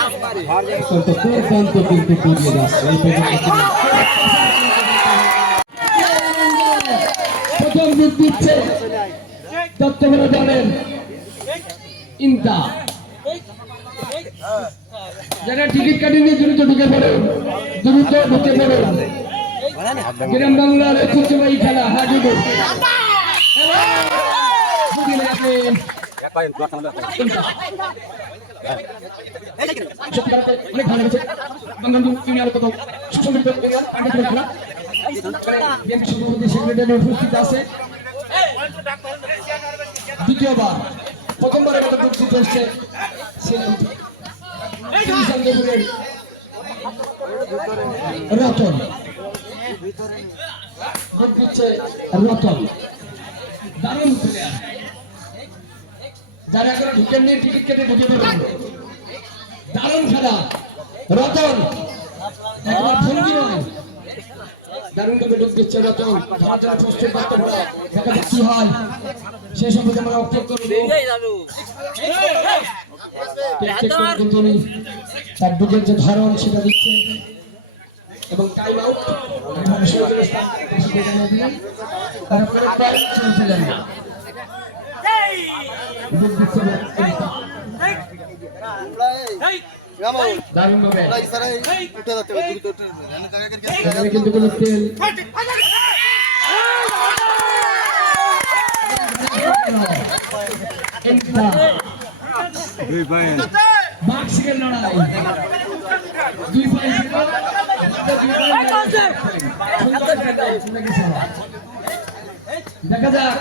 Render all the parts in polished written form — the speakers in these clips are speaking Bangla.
দুর্দান্ত কিন্তু করিয়ে যাচ্ছে প্রথম দিক দিচ্ছে তত্ত্ববেলা দলের ইন্টা যারা টিকিট কাটিয়ে দ্রুত ঢুকে পড়ে গ্রাম বাংলার ঐতিহ্যবাহী খেলা হাডুডু অনেক ভালো লেগেছে বাংলা ইউনিয়নের কত সুসংগঠিত খেলা সেক্রেটারি উপস্থিত আছে দ্বিতীয়বার প্রথমবারের মতো উপস্থিত হচ্ছে রতন দারুণ প্লেয়ার যারা এখন ঢুকেন নিয়ে টিকিট কেটে ঢুকে দেবেন দারুণ খেলা রতন একবার ভঙ্গি নয় দারুণ ভাবে ঢুক দিচ্ছে রতন দেখা যাক কি হয় সেই সম্পর্কে আমরা অপেক্ষা করবো তার ঢুকের যে ধরন সেটা দিচ্ছে এবং টাইম আউট চলছিলেন না কিন্তু কোনো তেল বাক্সিকের লড়াই দুই ভাই দেখা যাক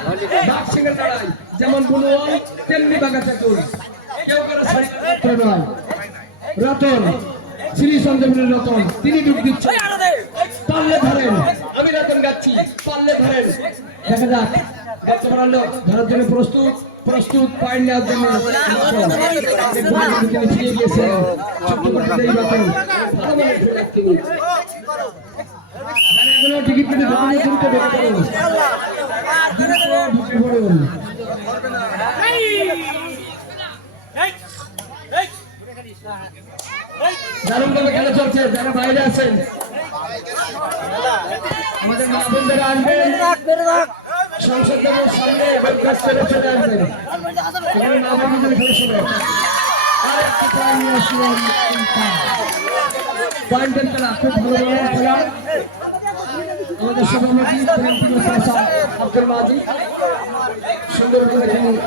বাক্সিকের লড়াই যেমন বুনুয়াল তেমনি বাঘা চাকুর কেউ কারো ছাড়িয়ে নয় রতন শ্রী সঞ্জীবনের রতন তিনি ডুব দিচ্ছেন পারলে ধরেন আমি রতন গাচ্ছি পারলে ধরেন দেখা যাক গাছ বাড়ালো ধরার জন্য প্রস্তুত পয়েন্ট নেওয়ার জন্য ফিরে গিয়েছেন ছোট্ট করতে রতন টিকিট কেটে দ্রুত ঢুকে পড়ুন দারুণ ভাবে খেলা চলছে যারা বাইরে আছেন আমাদের মা বোনদের আনবেন সংসদ ভবনের সামনে চলে আসবেন এখানে মা বোনদের খেলা শুরু পয়েন্টের খেলা খুব ভালো খেলা আমাদের সভাপতি আব্দুল মাজিদ সুন্দর করে তিনি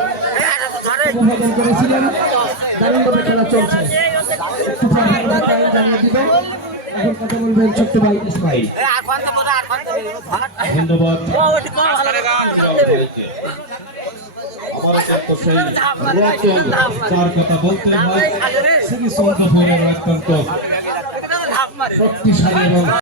উপস্থাপন করেছিলেন দারুণভাবে খেলা চলছে একটু জানিয়ে দিব এখন কথা বলবেন ছোট্ট ভাই ইসমাইল ধন্যবাদ যার কথা বলতে হয় শ্রী সঙ্গপুরের অত্যন্ত শক্তিশালী এবং